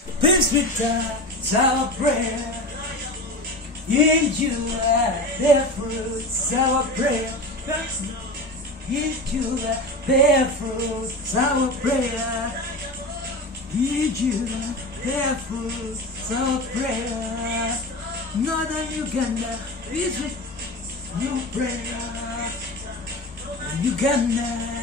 Peace with us, our prayer. In you are their fruits, our prayer. In you are their fruits, our prayer. In you are their fruits, our prayer. Northern Uganda, peace with you prayer. Uganda.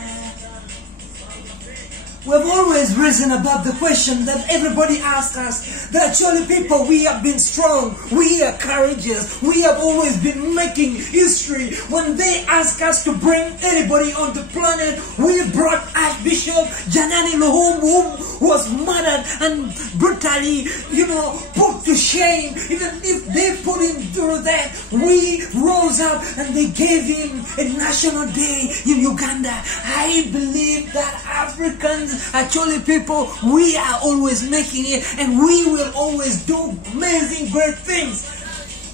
We've always risen above the question that everybody asks us. The Acholi people, we have been strong. We are courageous. We have always been making history. When they ask us to bring anybody on the planet, we brought Archbishop Janani Lohom, who was murdered and brutally, put to shame. Even if they put him through that, we rose up and they gave him a national day in Uganda. I believe that Africans, Acholi people, we are always making it, and we will always do amazing, great things.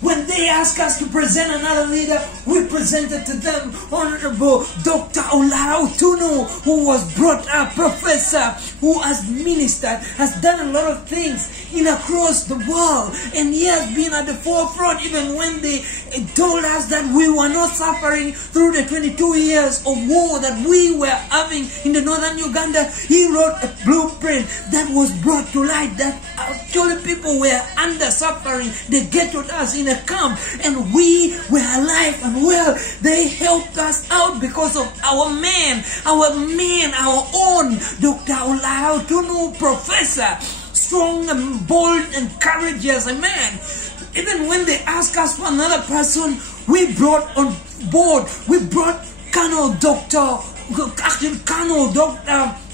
When they ask us to present another leader, we presented to them Honorable Dr. Olara Otuno, who was brought up, professor, who has ministered, has done a lot of things across the world, and he has been at the forefront even when they told us that we were not suffering through the 22 years of war that we were having in the northern Uganda. He wrote a blueprint that was brought to light that actually people were under suffering. They ghettoed us in a camp and we were alive and well. They helped us out because of our man, our own Dr. Olara Otuno, professor, strong and bold and courageous a man. Even when they ask us for another person, we brought on board, we brought Dr.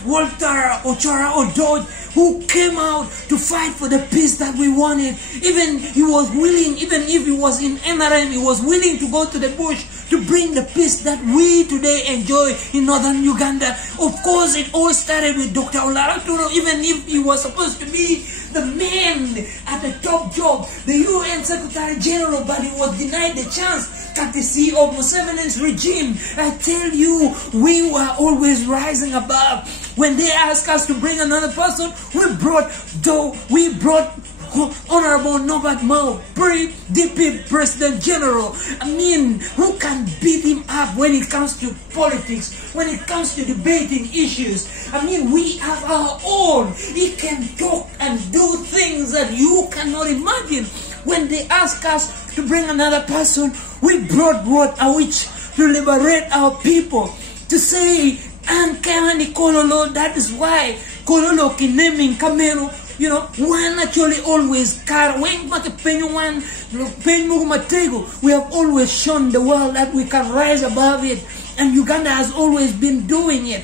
Walter Ochora Odoj, who came out to fight for the peace that we wanted. Even he was willing, even if he was in NRM, he was willing to go to the bush to bring the peace that we today enjoy in northern Uganda. Of course, it all started with Dr. Olara Otuno, even if he was supposed to be the man at the top job, the UN Secretary General, but he was denied the chance courtesy of Museveni's regime. I tell you, we were always rising above. When they asked us to bring another person, we brought Honorable Norbert Mao, DP President General. Who can beat him up when it comes to politics, when it comes to debating issues? We have our own. He can talk and do things that you cannot imagine. When they ask us to bring another person, we brought a witch to liberate our people, to say, and Kani Kololo, that is why Kololo kinaming Kamero. One actually always we have always shown the world that we can rise above it, and Uganda has always been doing it.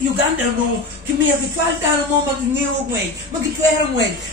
Uganda no,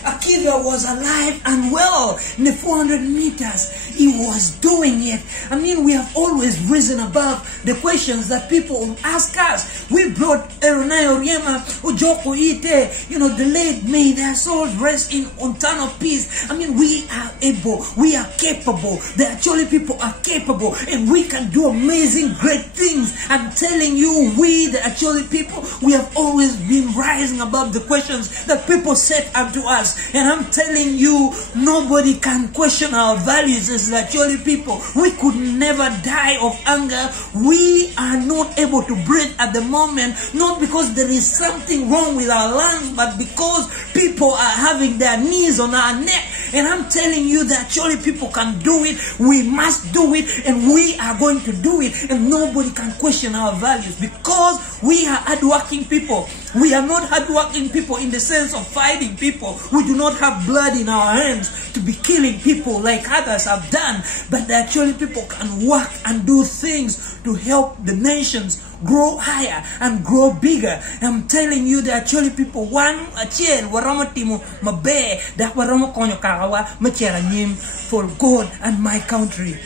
Akiva was alive and well in the 400 meters. He was doing it. We have always risen above the questions that people ask us. We brought Eronai Oriema, Ojoko Ite, the late, may their souls rest in eternal peace. We are able, we are capable. The Acholi people are capable, and we can do amazing, great things. I'm telling you, we, the Acholi people, we have always been rising above the questions that people set unto us. And I'm telling you, nobody can question our values as the Acholi people. We could never die of anger. We are not able to breathe at the moment, not because there is something wrong with our lungs, but because people are having their knees on our neck. And I'm telling you that Acholi people can do it. We must do it, and we are going to do it. And nobody can question our values because we are hardworking people. We are not hardworking people in the sense of fighting people. We do not have blood in our hands to be killing people like others have done. But the Acholi people can work and do things to help the nations grow higher and grow bigger. I'm telling you, the Acholi people, one achiel waramo timo mabe da waramo konyo karawa machera nyim for God and my country.